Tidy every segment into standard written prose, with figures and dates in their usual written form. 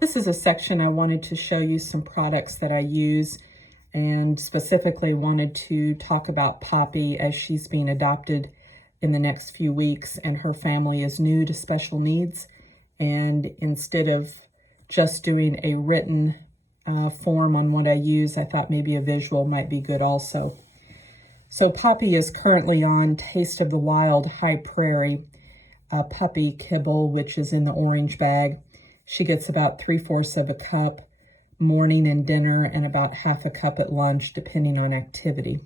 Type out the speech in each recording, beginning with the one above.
This is a section I wanted to show you some products that I use, and specifically wanted to talk about Poppy as she's being adopted in the next few weeks and her family is new to special needs. And instead of just doing a written form on what I use, I thought maybe a visual might be good also. So Poppy is currently on Taste of the Wild High Prairie puppy kibble, which is in the orange bag. She gets about 3/4 of a cup morning and dinner and about half a cup at lunch, depending on activity.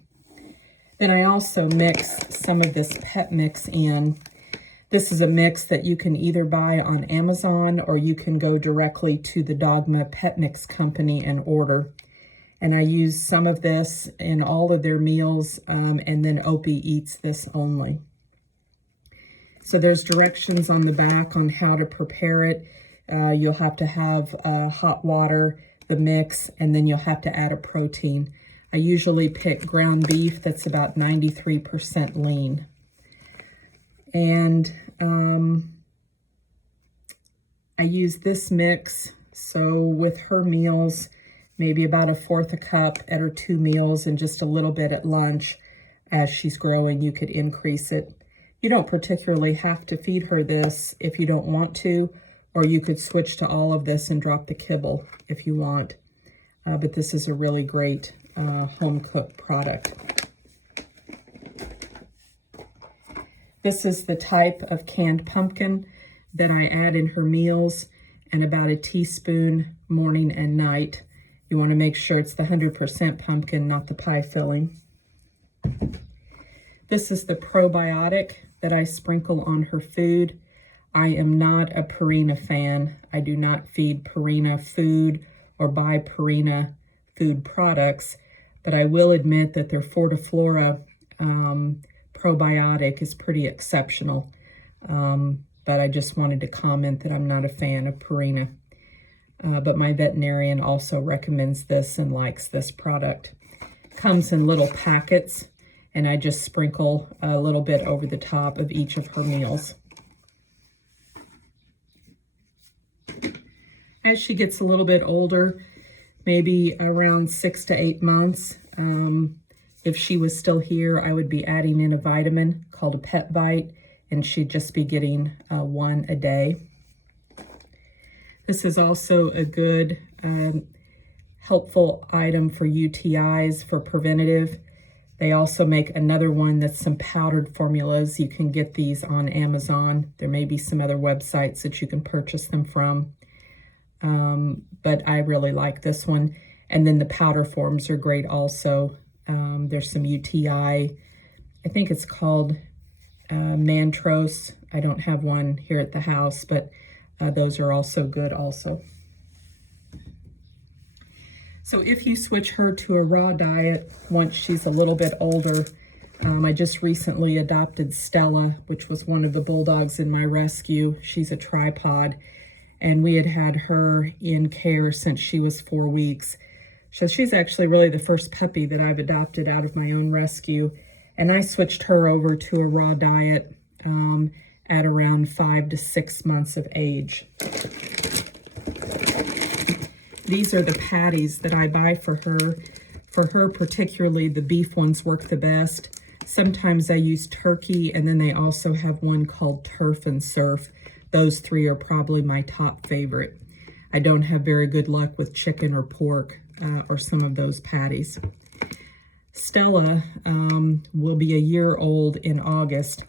Then I also mix some of this pet mix in. This is a mix that you can either buy on Amazon or you can go directly to the Dogma Pet Mix Company and order. And I use some of this in all of their meals, and then Opie eats this only. So there's directions on the back on how to prepare it. You'll have to have hot water, the mix, and then you'll have to add a protein. I usually pick ground beef that's about 93% lean. And I use this mix, so with her meals, maybe about 1/4 a cup at her 2 meals and just a little bit at lunch. As she's growing, you could increase it. You don't particularly have to feed her this if you don't want to, or you could switch to all of this and drop the kibble if you want. But this is a really great home-cooked product. This is the type of canned pumpkin that I add in her meals, and about a teaspoon morning and night. You want to make sure it's the 100% pumpkin, not the pie filling. This is the probiotic that I sprinkle on her food. I am not a Purina fan. I do not feed Purina food or buy Purina food products, but I will admit that their Fortiflora probiotic is pretty exceptional. But I just wanted to comment that I'm not a fan of Purina. But my veterinarian also recommends this and likes this product. Comes in little packets, and I just sprinkle a little bit over the top of each of her meals. As she gets a little bit older, maybe around 6 to 8 months, if she was still here, I would be adding in a vitamin called a Pet Vite, and she'd just be getting 1 a day. This is also a good, helpful item for UTIs, for preventative. They also make another one that's some powdered formulas. You can get these on Amazon. There may be some other websites that you can purchase them from. But I really like this one. And then the powder forms are great also. There's some UTI, I think it's called Mantros. I don't have one here at the house, but those are also good also. So if you switch her to a raw diet once she's a little bit older, I just recently adopted Stella, which was one of the Bulldogs in my rescue. She's a tripod, and we had her in care since she was 4 weeks. So she's actually really the first puppy that I've adopted out of my own rescue. And I switched her over to a raw diet at around 5 to 6 months of age. These are the patties that I buy for her. For her particularly, the beef ones work the best. Sometimes I use turkey, and then they also have one called Turf and Surf. Those 3 are probably my top favorite. I don't have very good luck with chicken or pork or some of those patties. Stella will be a year old in August,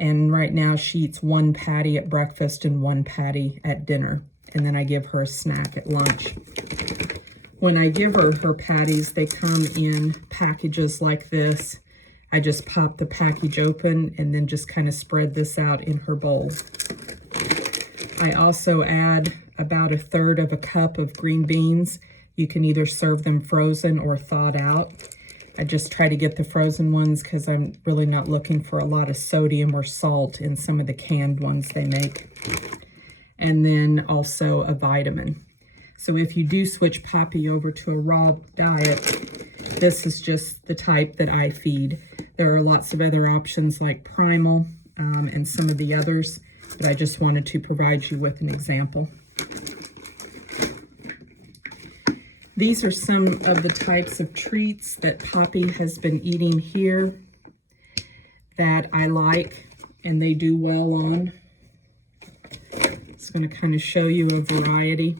and right now she eats 1 patty at breakfast and 1 patty at dinner, and then I give her a snack at lunch. When I give her her patties, they come in packages like this. I just pop the package open and then just kind of spread this out in her bowl. I also add about 1/3 of a cup of green beans. You can either serve them frozen or thawed out. I just try to get the frozen ones because I'm really not looking for a lot of sodium or salt in some of the canned ones they make. And then also a vitamin. So if you do switch Poppy over to a raw diet, this is just the type that I feed. There are lots of other options like Primal and some of the others, but I just wanted to provide you with an example. These are some of the types of treats that Poppy has been eating here that I like and they do well on. It's going to kind of show you a variety.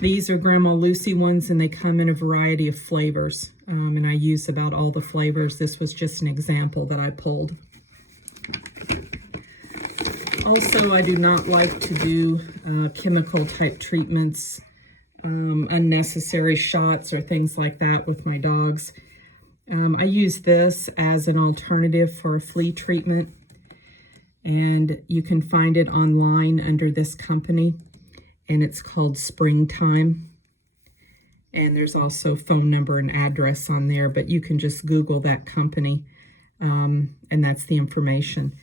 These are Grandma Lucy ones, and they come in a variety of flavors, and I use about all the flavors. This was just an example that I pulled. Also, I do not like to do chemical type treatments, unnecessary shots or things like that with my dogs. I use this as an alternative for a flea treatment, and you can find it online under this company, and it's called Springtime. And there's also phone number and address on there, but you can just Google that company, and that's the information.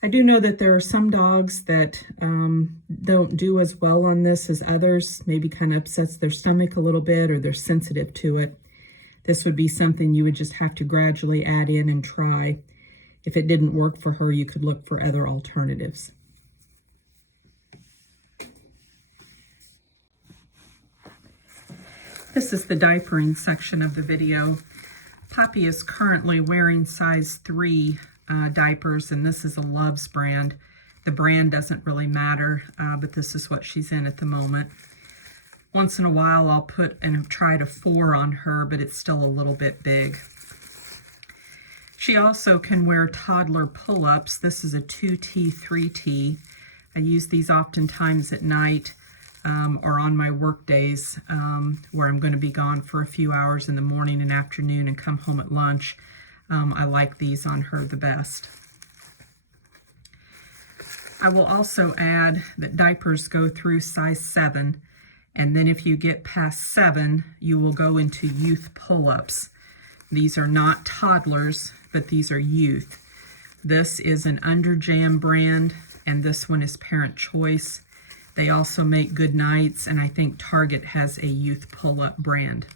I do know that there are some dogs that don't do as well on this as others, maybe kind of upsets their stomach a little bit or they're sensitive to it. This would be something you would just have to gradually add in and try. If it didn't work for her, you could look for other alternatives. This is the diapering section of the video. Poppy is currently wearing size 3 diapers, and this is a Loves brand. The brand doesn't really matter, but this is what she's in at the moment. Once in a while I'll put and try a 4 on her, but it's still a little bit big. She also can wear toddler pull-ups. This is a 2T, 3T. I use these oftentimes at night or on my work days where I'm going to be gone for a few hours in the morning and afternoon and come home at lunch. I like these on her the best. I will also add that diapers go through size 7, and then if you get past 7, you will go into youth pull-ups. These are not toddlers, but these are youth. This is an Underjam brand, and this one is Parent Choice. They also make Good Nights, and I think Target has a youth pull-up brand.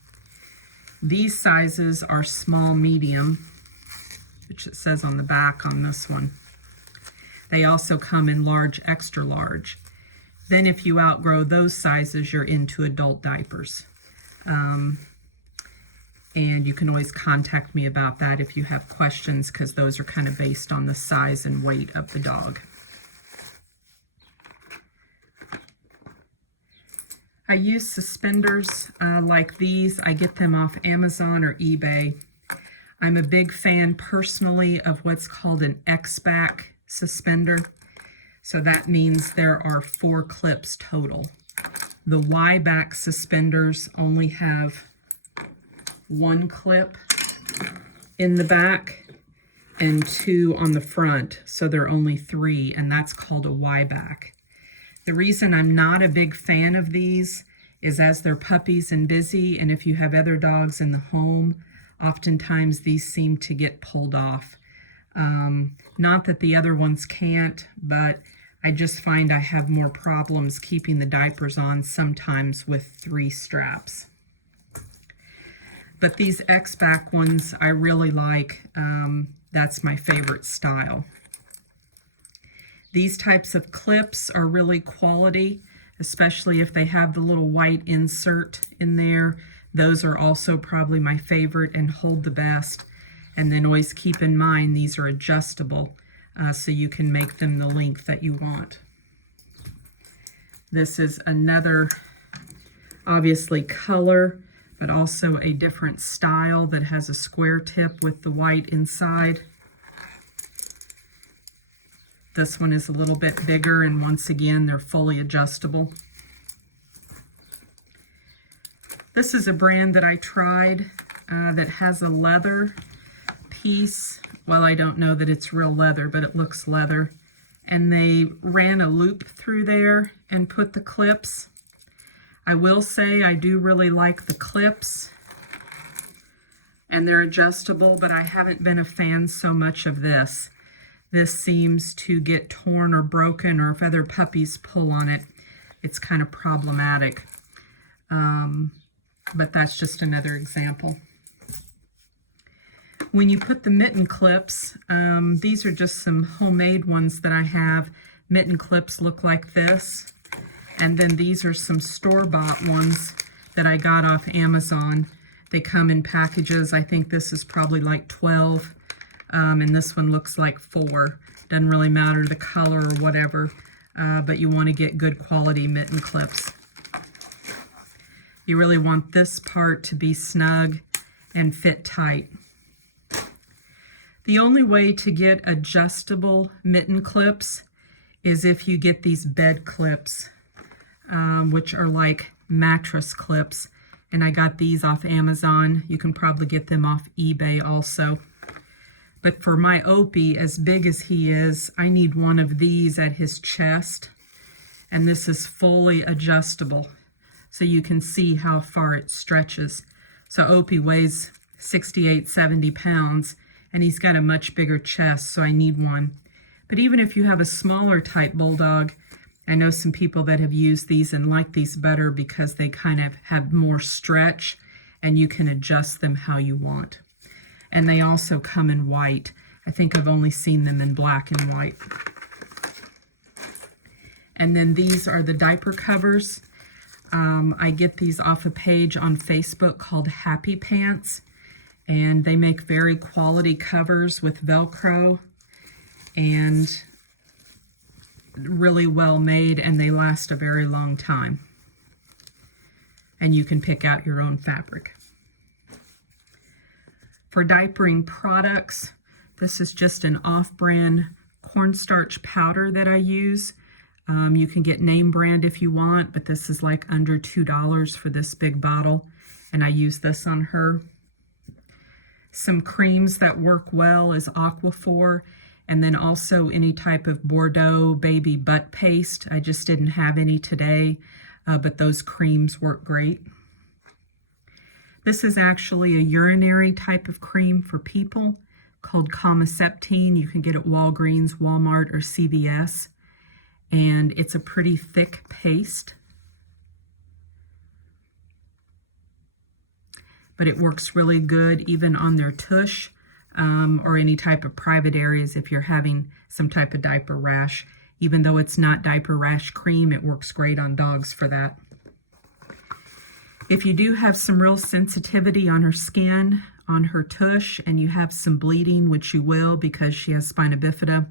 These sizes are small, medium, which it says on the back on this one. They also come in large, extra large. Then if you outgrow those sizes, you're into adult diapers. And you can always contact me about that if you have questions, because those are kind of based on the size and weight of the dog. I use suspenders like these. I get them off Amazon or eBay. I'm a big fan personally of what's called an X-back suspender. So that means there are 4 clips total. The Y-back suspenders only have 1 clip in the back and 2 on the front. So there are only 3, and that's called a Y-back. The reason I'm not a big fan of these is as they're puppies and busy, and if you have other dogs in the home, oftentimes these seem to get pulled off. Not that the other ones can't, but I just find I have more problems keeping the diapers on sometimes with 3 straps. But these X-back ones I really like. That's my favorite style. These types of clips are really quality, especially if they have the little white insert in there. Those are also probably my favorite and hold the best. And then always keep in mind these are adjustable, so you can make them the length that you want. This is another, obviously color, but also a different style that has a square tip with the white inside. This one is a little bit bigger, and once again, they're fully adjustable. This is a brand that I tried that has a leather piece. Well, I don't know that it's real leather, but it looks leather. And they ran a loop through there and put the clips. I will say I do really like the clips, and they're adjustable, but I haven't been a fan so much of this. This seems to get torn or broken, or if other puppies pull on it, it's kind of problematic. But that's just another example. When you put the mitten clips, these are just some homemade ones that I have. Mitten clips look like this. And then these are some store-bought ones that I got off Amazon. They come in packages. I think this is probably like 12, and this one looks like 4. Doesn't really matter the color or whatever, but you want to get good quality mitten clips. You really want this part to be snug and fit tight. The only way to get adjustable mitten clips is if you get these bed clips, which are like mattress clips. And I got these off Amazon. You can probably get them off eBay also. But for my Opie, as big as he is, I need one of these at his chest. And this is fully adjustable, so you can see how far it stretches. So Opie weighs 68, 70 pounds, and he's got a much bigger chest, so I need one. But even if you have a smaller type Bulldog, I know some people that have used these and like these better because they kind of have more stretch and you can adjust them how you want. And they also come in white. I think I've only seen them in black and white. And then these are the diaper covers. I get these off a page on Facebook called Happy Pants, and they make very quality covers with Velcro and really well made, and they last a very long time. And you can pick out your own fabric. For diapering products, this is just an off-brand cornstarch powder that I use. You can get name brand if you want, but this is like under $2 for this big bottle, and I use this on her. Some creams that work well is Aquaphor, and then also any type of Bordeaux baby butt paste. I just didn't have any today, but those creams work great. This is actually a urinary type of cream for people called Comaceptine. You can get it at Walgreens, Walmart, or CVS. And it's a pretty thick paste. But it works really good even on their tush or any type of private areas if you're having some type of diaper rash. Even though it's not diaper rash cream, it works great on dogs for that. If you do have some real sensitivity on her skin, on her tush, and you have some bleeding, which you will because she has Spina Bifida,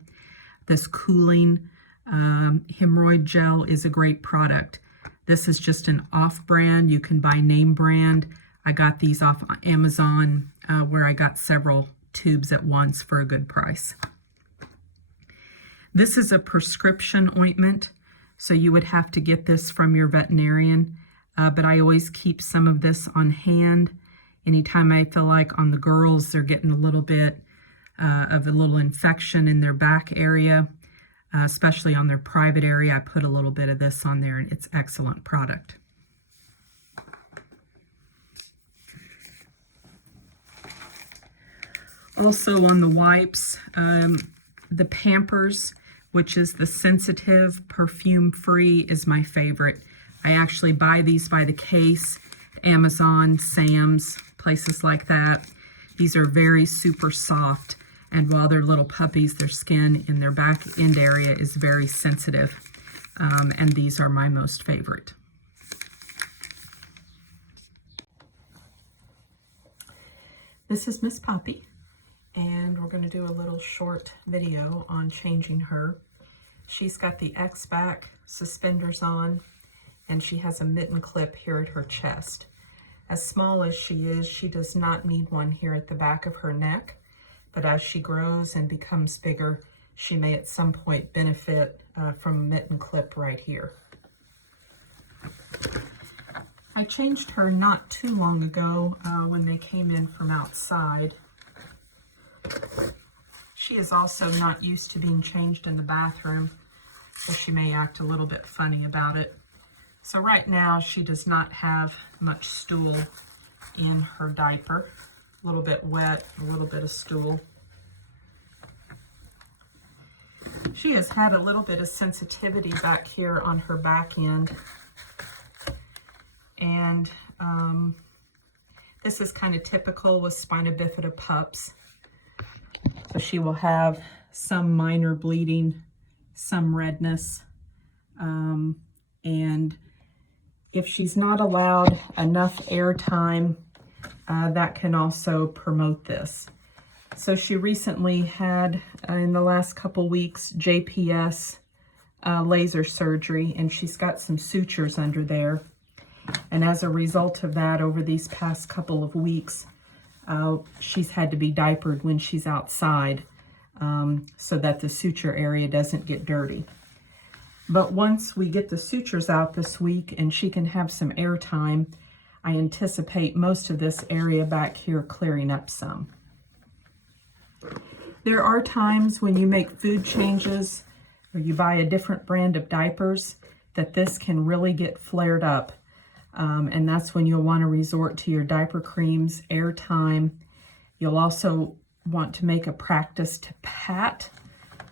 this cooling hemorrhoid gel is a great product. This is just an off-brand. You can buy name brand. I got these off Amazon where I got several tubes at once for a good price. This is a prescription ointment, so you would have to get this from your veterinarian, but I always keep some of this on hand. Anytime I feel like on the girls they're getting a little bit of a little infection in their back area, especially on their private area, I put a little bit of this on there, and it's excellent product. Also on the wipes, the Pampers, which is the sensitive perfume-free, is my favorite. I actually buy these by the case, Amazon, Sam's, places like that. These are very super soft. And while they're little puppies, their skin in their back end area is very sensitive. And these are my most favorite. This is Miss Poppy, and we're going to do a little short video on changing her. She's got the X-Back suspenders on, and she has a mitten clip here at her chest. As small as she is, she does not need one here at the back of her neck. But as she grows and becomes bigger, she may at some point benefit from a mitten clip right here. I changed her not too long ago when they came in from outside. She is also not used to being changed in the bathroom, so she may act a little bit funny about it. So right now she does not have much stool in her diaper. A little bit wet, a little bit of stool. She has had a little bit of sensitivity back here on her back end. And this is kind of typical with Spina Bifida pups. So she will have some minor bleeding, some redness, and if she's not allowed enough air time, that can also promote this. So she recently had, in the last couple weeks, JPS laser surgery, and she's got some sutures under there. And as a result of that, over these past couple of weeks, she's had to be diapered when she's outside, so that the suture area doesn't get dirty. But once we get the sutures out this week and she can have some air time, I anticipate most of this area back here clearing up some. There are times when you make food changes or you buy a different brand of diapers that this can really get flared up. And that's when you'll want to resort to your diaper creams, air time. You'll also want to make a practice to pat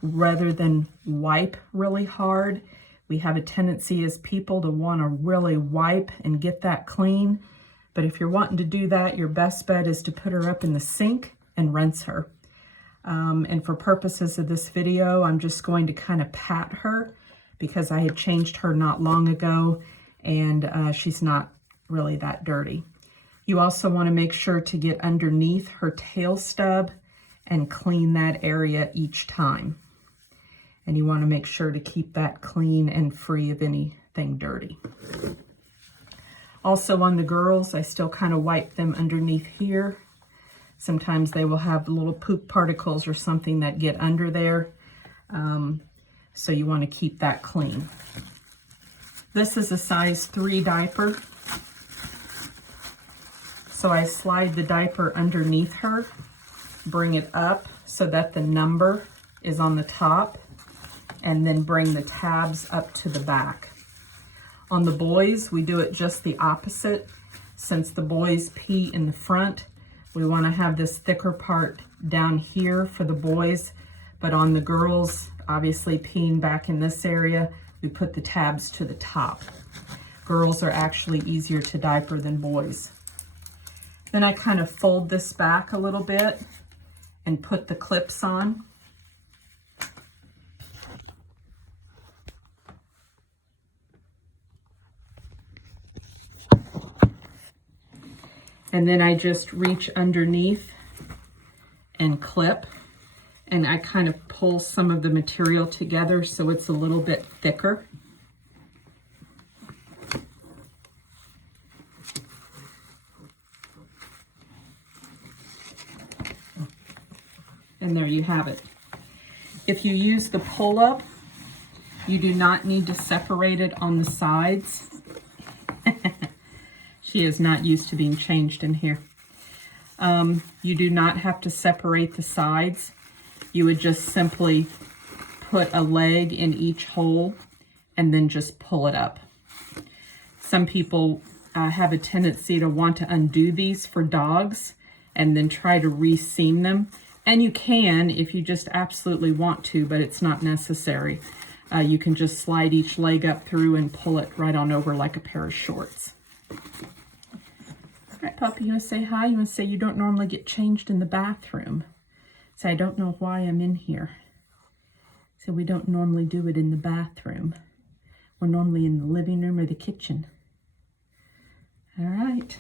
rather than wipe really hard. We have a tendency as people to want to really wipe and get that clean. But if you're wanting to do that, your best bet is to put her up in the sink and rinse her. And for purposes of this video, I'm just going to kind of pat her because I had changed her not long ago, and she's not really that dirty. You also want to make sure to get underneath her tail stub and clean that area each time. And you want to make sure to keep that clean and free of anything dirty. Also on the girls, I still kind of wipe them underneath here. Sometimes they will have little poop particles or something that get under there. So you want to keep that clean. This is a size 3 diaper. So I slide the diaper underneath her, bring it up so that the number is on the top, and then bring the tabs up to the back. On the boys, we do it just the opposite. Since the boys pee in the front, we want to have this thicker part down here for the boys, but on the girls, obviously peeing back in this area, we put the tabs to the top. Girls are actually easier to diaper than boys. Then I kind of fold this back a little bit and put the clips on. And then I just reach underneath and clip, and I kind of pull some of the material together so it's a little bit thicker. And there you have it. If you use the pull-up, you do not need to separate it on the sides. She is not used to being changed in here. You do not have to separate the sides. You would just simply put a leg in each hole and then just pull it up. Some people have a tendency to want to undo these for dogs and then try to re-seam them. And you can if you just absolutely want to, but it's not necessary. You can just slide each leg up through and pull it right on over like a pair of shorts. All right, puppy, you want to say hi? You want to say you don't normally get changed in the bathroom? Say, I don't know why I'm in here. So we don't normally do it in the bathroom. We're normally in the living room or the kitchen. All right.